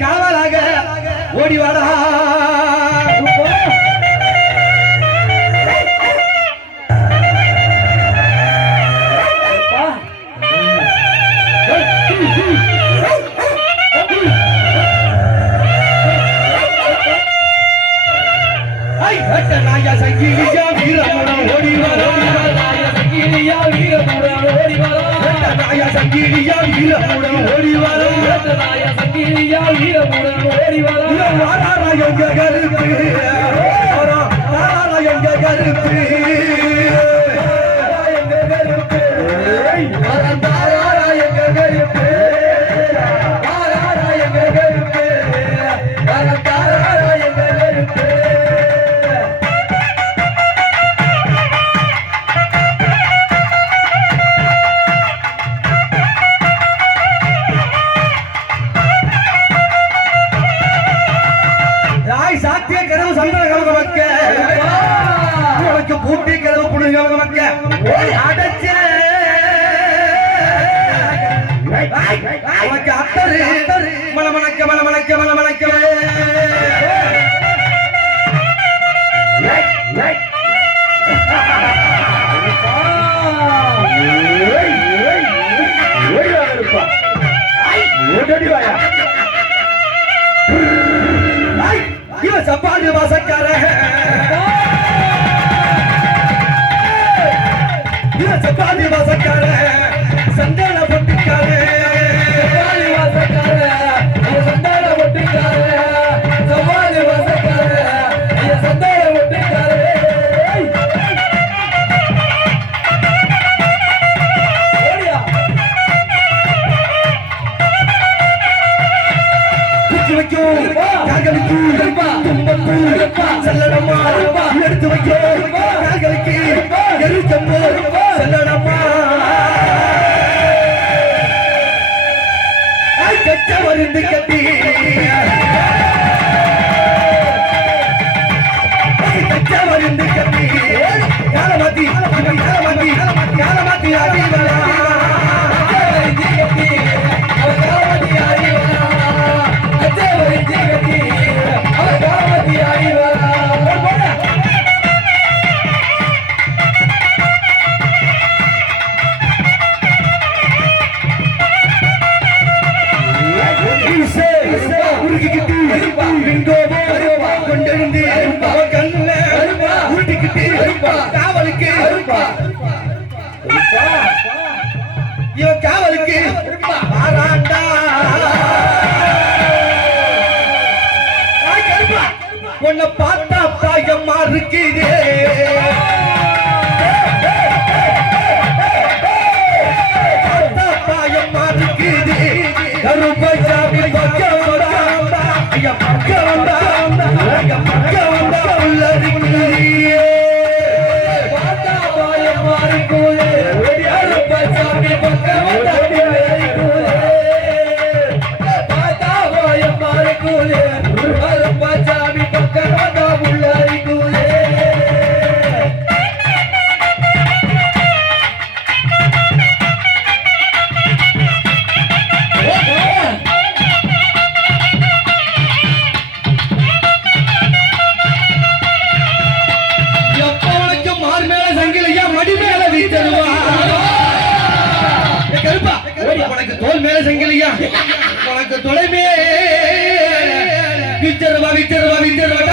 காவலாக ஓடிவாடா. நாயா சங்கிலியா வீரமுடன் ஓடிவாடா. சங்கிலியா வீரமுடன் ஓடிவாடா. நாயா சங்கிலியா வீரமுடன் ஓடிவாடா. நாயா சங்கிலியா வீரமுடன் ஓடிவாடா. வாராரா எங்க கருப்பு, வாராரா எங்க கருப்பு, எங்க கருப்பு, வாராரா எங்க கருப்பு, வாராரா எங்க கருப்பு, வாராரா எங்க கருப்பு. சாத்திய கதவு சந்தன கலக மக்க உனக்கு பூட்டி கதவு புடுங்க மக்க அடைச்ச உனக்கு அத்தரு மலமணக்க மலமணக்க மலமணக்க இவன் சப்பாடி வாசக்கார, இவன் சப்பாடி வாசக்கார, சந்தான பொட்டுக்கார, சப்பாடி வாசக்கார, சந்தான பொட்டுக்கார, சப்பாடி வாசக்கார, சந்தான பொட்டுக்கார. செல்லடமா எடுத்து வைக்க கால்களுக்கு எரிச்சம்போ செல்லடமா கட்ட மருந்து கட்டி கட்ட மருந்து கட்டி யாரமாத்தி யாரமாத்தி யாரமாத்தி அறிவலா கொண்டிருந்து கண்ணுல உருட்டிக்கிட்டு காவலுக்கு இவன் காவலுக்கு ஆராண்டா உன்னை பார்த்தா பாயமா இருக்குது பாயமா இருக்குது கருப்பசாமி பக்க வந்தா ஐயா பக்க வந்தா பக்க வந்தா உள்ளதுக்குள்ளே பார்த்தா பாயமா இருக்குது கருப்பசாமி பக்க வந்தா பார்த்தா பாயமா இருக்குது கருப்பசாமி பக்க வந்தா உள்ளதுக்குள்ளே. உனக்கு தோல் மேல செங்கலியா உனக்கு தொலைமே விச்சரவா விச்சரவா விச்சரவா